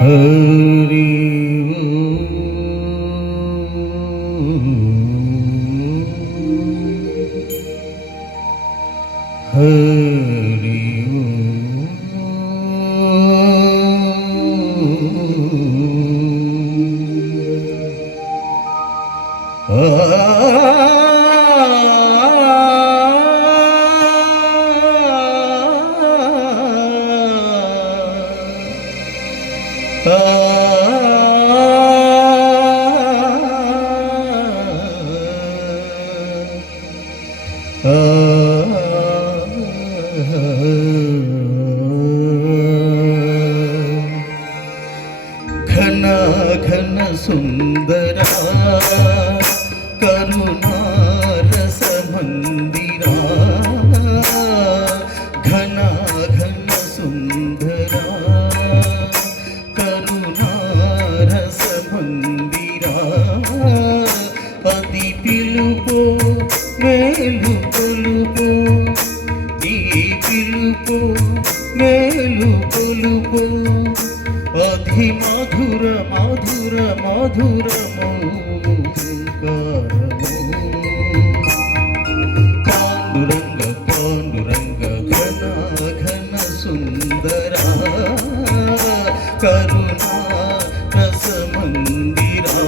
హరి హరి ఘన ఘన సుందరా కరుణారస మందిరా ఘన ఘన సుందరా కరుణారస మందిరా అది పిలుపు మేలు కొలుపు ఈ పిలుపు మేలు కొలుపు అధి మధుర మధుర మధురము పాండురంగ పాండురంగ ఘన ఘన సుందర కరుణా రస మందిరా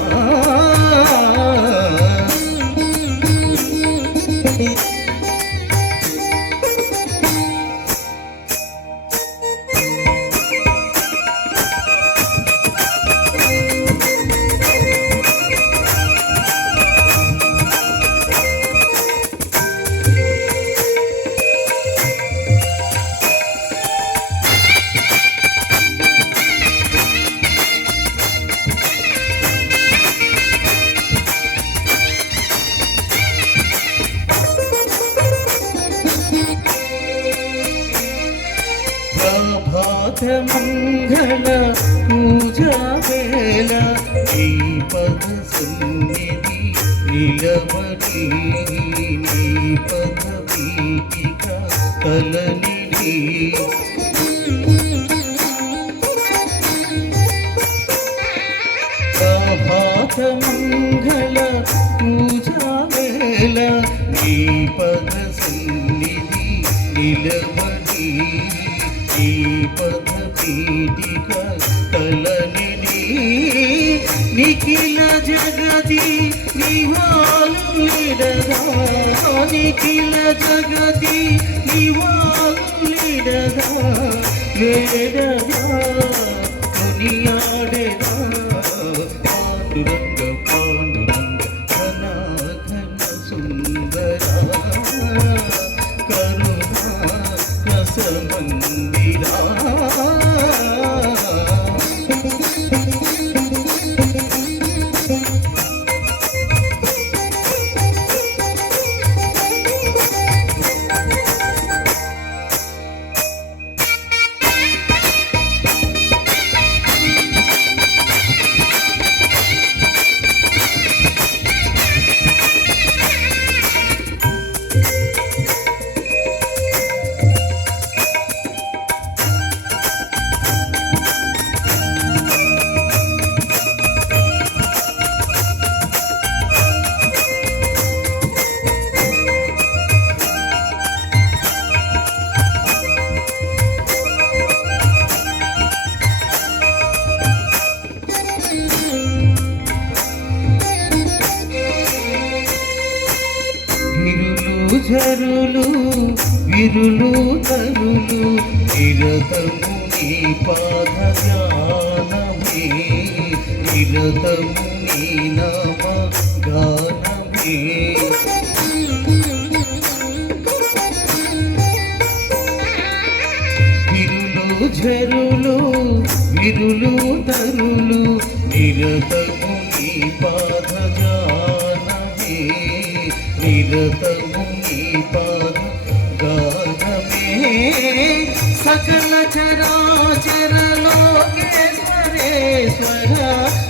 మంగళ పూజా వేళ నీ పద సన్నిధి నిలబడి నీ పద పీఠిక తలనిడి ప్రభాత మంగళ పూజా వేళ నీ పద సన్నిధి నిలబడి పద పీఠిక తలనిడి నిఖిల జగతి నివాళులిడగా నిఖిల జగతి నివాళులిడగా వేడగా కొనియాడెగా పాండురంగ పాండురంగ ఘన ఘన సుందర కరుణా రస మందిరా ఝరులు విరులు తరులు నిరతము నీ పాద గానమే నిరతము నీ నామ గానమే విరులు ఝరులు విరులు తరులు నిరతము నీ పాద గానమే నిరతము పాద గానమే सकल चराचर लोकेश्वरेश्वर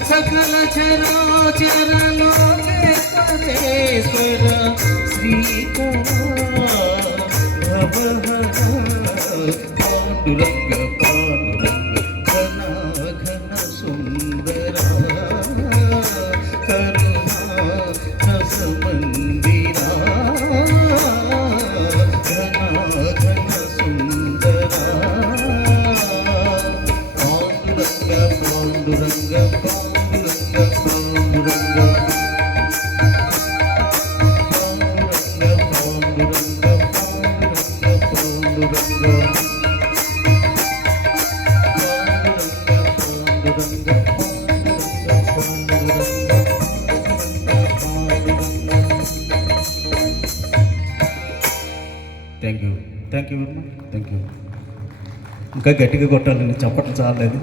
सकल चराचर लोकेश्वरेश्वर श्रीकरा పాండురంగ పాండురంగ ఘన ఘన సుందర కరుణా రసమందిరా ఘన ఘన సుందర Panduranga Panduranga Panduranga Panduranga thank you thank you ఇంకా గట్టిగా కొట్టాలండి చప్పట్లు చాలలేదు.